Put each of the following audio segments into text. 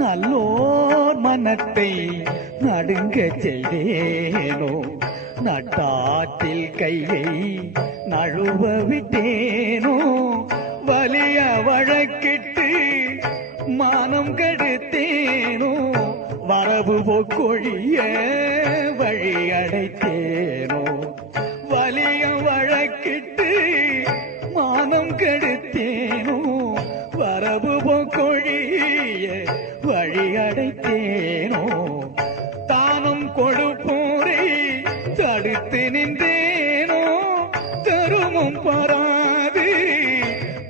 நல்லோர் மனத்தை நடுங்க செய்தேனோ, நட்டாற்றில் கையை நழுவ விட்டேனோ, வலிய வழக்கிட்டு மானம் கெடுத்தேனோ, வரவு போக்கொழிய வழி அடைத்தேனோ, வலிய வழக்கிட்டு மானம் கெடுத்தேனோ, வரவு போக்கொழிய வழி அடைத்தேனோ, தானும் கொடுப்போரை தடுத்து நின்றேனோ, தருமும் பாராது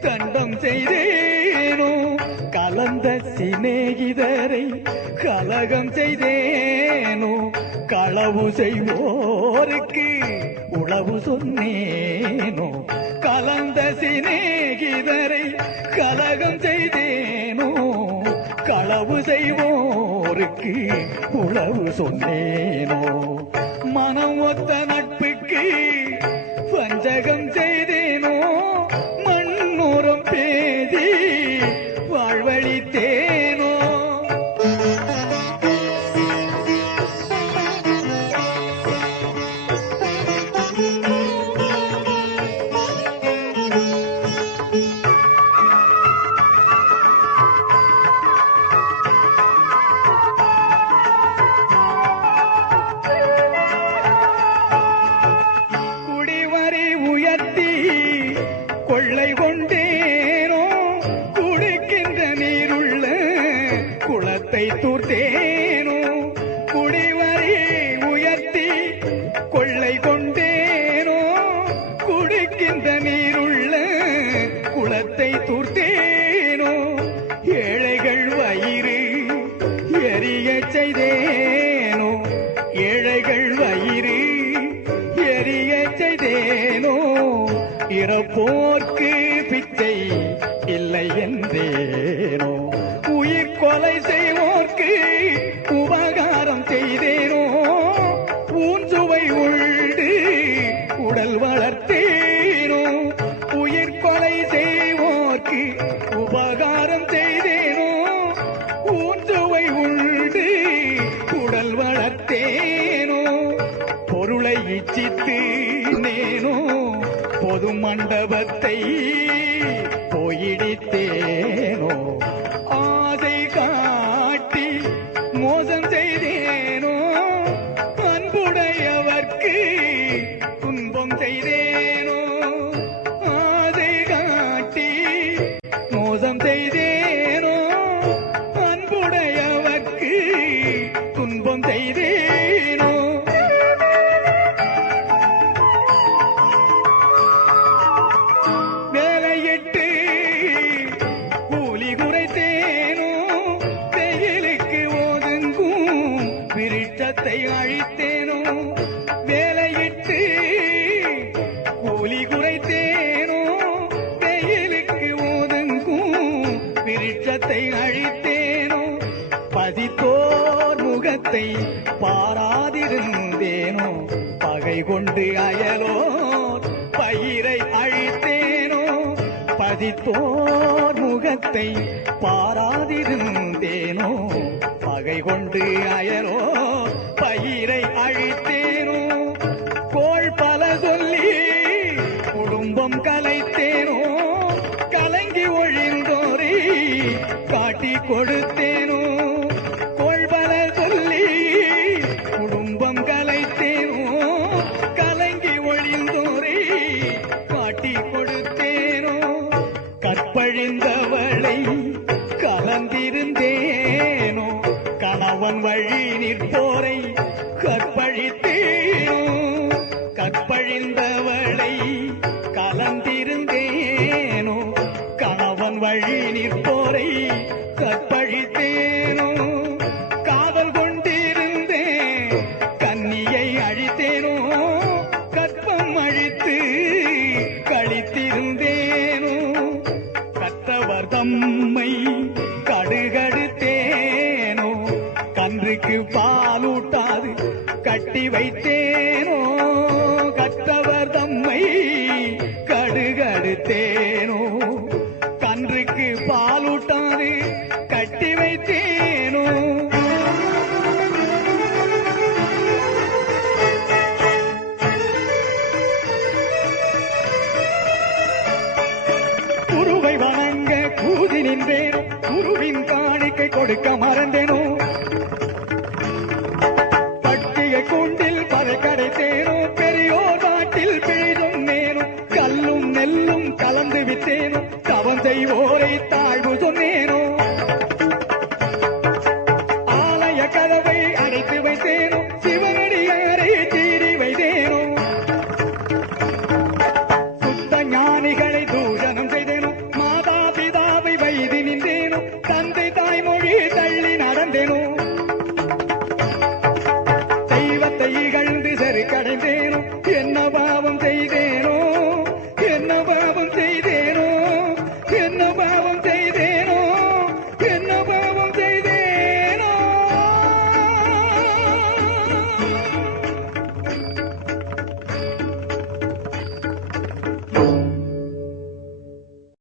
தண்டம் செய்தேனோ, கலந்த சிநேகிதரை கலகம் செய்தேனோ, களவு செய்வோருக்கு உளவு சொன்னேனோ, கலந்த சிநேகிதரை கலகம் செய்தேனோ, களவு செய்வோருக்கு உளவு சொன்னேனோ, மனம் ஒத்த நட்புக்கு வஞ்சகம் செய்தேனோ, மண்ணூரம் பேதி வாழ்வழித்தேனோ. கொள்ளை கொண்டேனோ, குடிக்கின்ற நீருள்ள குளத்தை தூர்த்தேனோ, குடிவரி உயர்த்தி கொள்ளை கொண்டேனோ, குடிக்கின்ற நீருள்ள குளத்தை தூர்த்தேனோ, ஏழைகள் வயிறு எரிய செய்தேனோ, ஏழைகள் வயிறு எரிய செய்தேனோ, இறப்போர்க்கு பிச்சை இல்லை என்றேனோ, உயிர் கொலை செய்வோர்க்கு உபகாரம் செய்தேனோ, ஊன்சுவை உண்டு உடல் வளர்த்தேனோ, உயிர் கொலை செய்வோர்க்கு உபகாரம் செய்தேனோ, ஊன்சுவை உண்டு உடல் வளர்த்தேனோ, பொருளை இச்சித்து நேனோ, பொது மண்டபத்தை போயிடித்தேனோ, ஆசை காட்டி மோசம் செய்தேனோ, அன்புடையவர்க்கு துன்பம் செய்தேனோ, ஆசை காட்டி மோசம் செய்தேனோ, அன்புடையவர்க்கு துன்பம் செய்தேனோ, வேலையிட்டு கூலி குறைத்தேனோ, வெயிலுக்கு ஒதுங்கும் விருட்சத்தை அழித்தேனோ, வேலையிட்டு கூலி குறைத்தேனோ, வெயிலுக்கு ஒதுங்கும் விருட்சத்தை அழித்தேனோ, பதித்தோர் முகத்தை பாராதிருந்தேனோ, பகை கொண்டு அயலோர் பயிரை அழித்தேனோ, பதித்தோர் முகத்தை பாராதிருந்தேனோ, பகை கொண்டு அயலோ பயிரை அழித்தேனோ, கோள் பல சொல்லி குடும்பம் கலைத்தேனோ, கலங்கி ஒழிந்தோரை காட்டி கொடுத்தேனோ, கோள் பல சொல்லி குடும்பம் கலைத்தேனோ, கலங்கி ஒழிந்தோரை காட்டி கொடுத்தேனோ, கற்பழிந்தவளை கலந்திருந்தேனோ, கணவன் வழி நிற்போரை கற்பழித்தேனோ, கற்பழிந்தவளை கலந்திருந்தேனோ, கணவன் வழி நிற்போரை கற்பழித்தேனோ, காதல் கொண்டிருந்தேன் கன்னியை அழித்தேனோ, கற்பம் அழித்து கழித்திருந்தேனோ, கற்றவர் தம்மை கடுகடுத்தேனோ, கன்றுக்கு பாலூட்டாது கட்டி வைத்தேனோ, கற்றவர் தம்மை கடுகடுத்தேனோ, கன்றுக்கு பாலூட்டாது கட்டி வைத்தேனோ, காணிக்கை கொடுக்க மறந்தேனோ